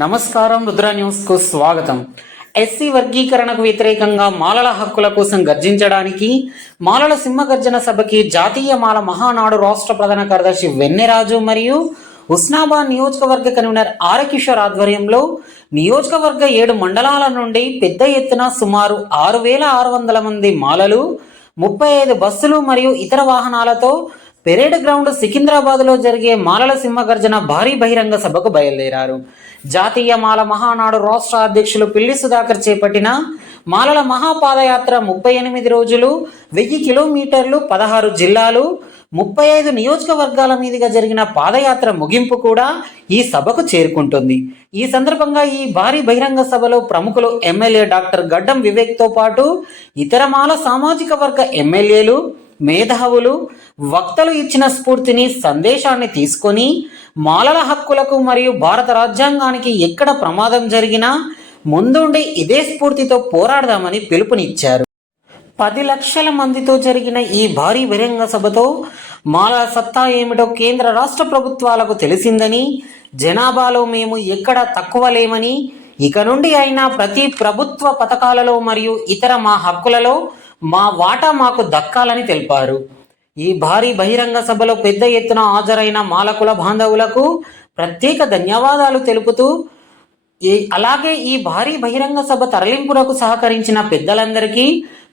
నమస్కారం, రుద్ర న్యూస్ కు స్వాగతం. ఎస్సీ వర్గీకరణకు వ్యతిరేకంగా మాలల హక్కుల కోసం గర్జించడానికి మాలల సింహగర్జన సభకి జాతీయ మాల మహానాడు రాష్ట్ర ప్రధాన కార్యదర్శి వెన్నెరాజు మరియు హుస్నాబాద్ నియోజకవర్గ కన్వీనర్ ఆరకిషోర్ ఆధ్వర్యంలో నియోజకవర్గ 7 మండలాల నుండి పెద్ద ఎత్తున సుమారు 6,600 మంది మాలలు 35 బస్సులు మరియు ఇతర వాహనాలతో పెరేడ్ గ్రౌండ్ సికింద్రాబాద్లో జరిగే మాలల సింహగర్జన భారీ బహిరంగ సభకు బయలుదేరారు. జాతీయ మాల మహానాడు రాష్ట్ర అధ్యక్షులు పిల్లి సుధాకర్ చేపట్టిన మాలల మహాపాదయాత్ర 38 రోజులు 1000 కిలోమీటర్లు 16 జిల్లాలు 35 నియోజకవర్గాల మీదుగా జరిగిన పాదయాత్ర ముగింపు కూడా ఈ సభకు చేరుకుంటుంది. ఈ సందర్భంగా ఈ భారీ బహిరంగ సభలో ప్రముఖులు ఎమ్మెల్యే డాక్టర్ గడ్డం వివేక్తో పాటు ఇతర మాల సామాజిక వర్గ ఎమ్మెల్యేలు, మేధావులు, వక్తలు ఇచ్చిన స్ఫూర్తిని, సందేశాన్ని తీసుకొని మాలల హక్కులకు మరియు భారత రాజ్యాంగానికి ఎక్కడ ప్రమాదం జరిగినా ముందుండి ఇదే స్ఫూర్తితో పోరాడదామని పిలుపునిచ్చారు. 10 లక్షల మందితో జరిగిన ఈ భారీ బహిరంగ సభతో మాలల సత్తా ఏమిటో కేంద్ర రాష్ట్ర ప్రభుత్వాలకు తెలిసిందని, జనాభాలో మేము ఎక్కడ తక్కువ లేమని, ఇక నుండి అయినా ప్రతి ప్రభుత్వ పథకాలలో మరియు ఇతర మా హక్కులలో మా వాటా మాకు దక్కాలని తెలిపారు. ఈ భారీ బహిరంగ సభలో పెద్ద ఎత్తున హాజరైన మాలకుల బాంధవులకు ప్రత్యేక ధన్యవాదాలు తెలుపుతూ అలాగే ఈ భారీ బహిరంగ సభ తరలింపునకు సహకరించిన పెద్దలందరికీ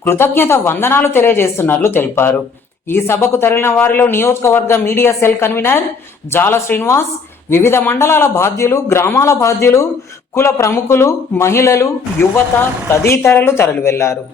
కృతజ్ఞత వందనాలు తెలియజేస్తున్నట్లు తెలిపారు. ఈ సభకు తరలిన వారిలో నియోజకవర్గ మీడియా సెల్ కన్వీనర్ జాల శ్రీనివాస్, వివిధ మండలాల బాధ్యులు, గ్రామాల బాధ్యులు, కుల ప్రముఖులు, మహిళలు, యువత తదితరులు తరలి వెళ్లారు.